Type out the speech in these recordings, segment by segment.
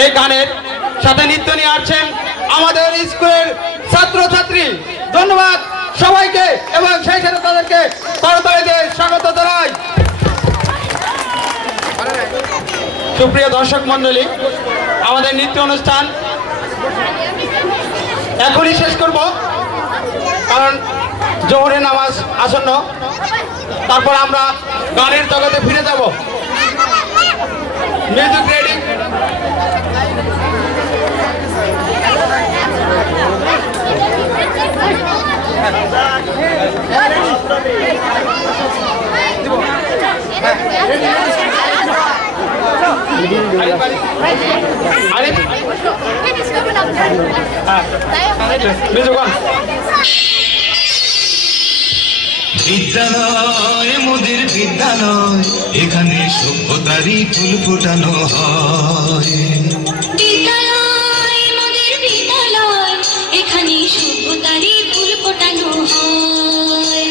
এই গানের সাথে নৃত্য নিয়ে আসছেন আমাদের স্কুলের ছাত্রছাত্রী। ধন্যবাদ সবাইকে এবং সেই সাথে তাদেরকে করতালিতে স্বাগত জানাই। সুপ্রিয় দর্শক মন্ডলী, আমাদের নৃত্য অনুষ্ঠান এখনই শেষ করব, কারণ জোহরের নামাজ আসন্ন। তারপর আমরা গানের জগতে ফিরে যাব। Music ready. বিদ্যালয় মোদের বিদ্যালয়, এখানে সভ্যতারই ফুল ফোটানো হয়। বিদ্যালয় মোদের বিদ্যালয়, এখানে সভ্যতারই ফুল ফোটানো হয়।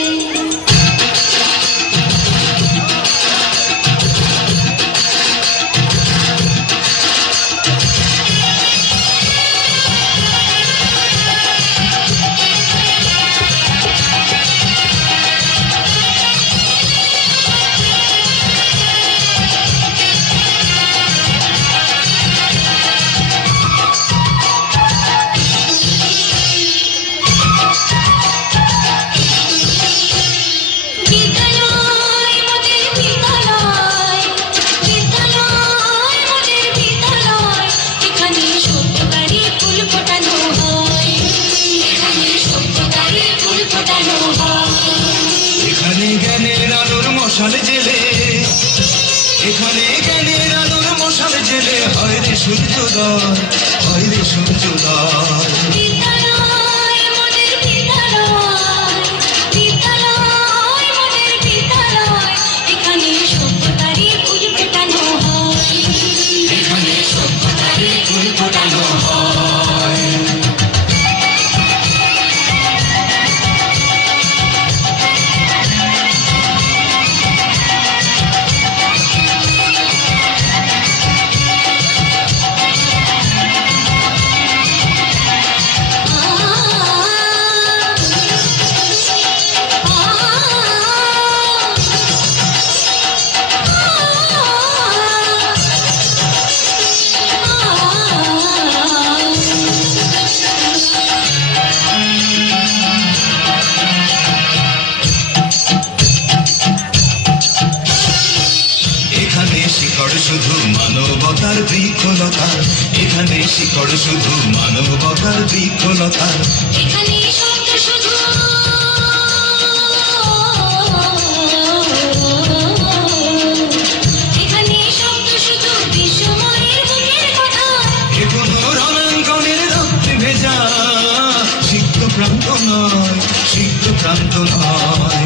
এখানে জ্ঞানের আলোর মশাল জেলে হয় রে সূর্যোদয়, হয় রে সূর্যোদয়। বিদ্যালয় মোদের বিদ্যালয়, বিদ্যালয় মোদের বিদ্যালয়, এখানে সভ্যতারই ফুল ফোটানো হয়। এখানে সভ্যতারই ফুল ফোটানো হয়। শিকড় শুধু মানবতার বৃক্ষলতা, এখানে শিকড় শুধু মানবতার বৃক্ষলতা। এখানে শব্দ শুধু, এখানে শব্দ শুধু বিশ্বময়ের বুকের কথা। এ কোনো রণাঙ্গনের রক্তে ভেজা সিক্ত প্রান্ত নয়, সিক্ত প্রান্ত নয়।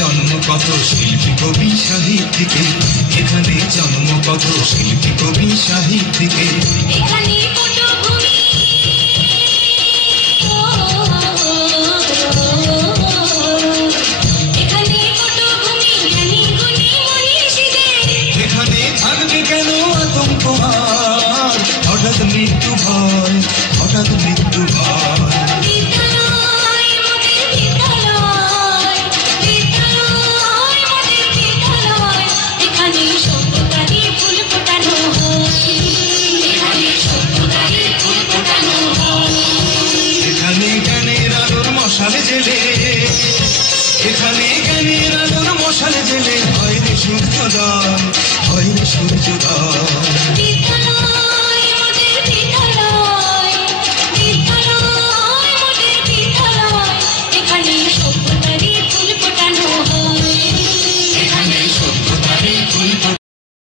জন্ম কত শিল্পী কবি সাহিত্যিকে, এখানে জন্ম কত শিল্পী কবি সাহিত্যিকে। এখানে পটভূমি, এখানে পটভূমি জ্ঞানী গুণী মনীষীদের। এখানে থাকবে কেন আতঙ্ক আর হঠাৎ মৃত্যু ভয়, হঠাৎ মৃত্যু ভয়। এখানে জ্ঞানের আলোর মশাল জেলে এখানে জ্ঞানের আলোর মশাল জেলে হয় রে সূর্যোদয়, হয় রে সূর্যোদয়।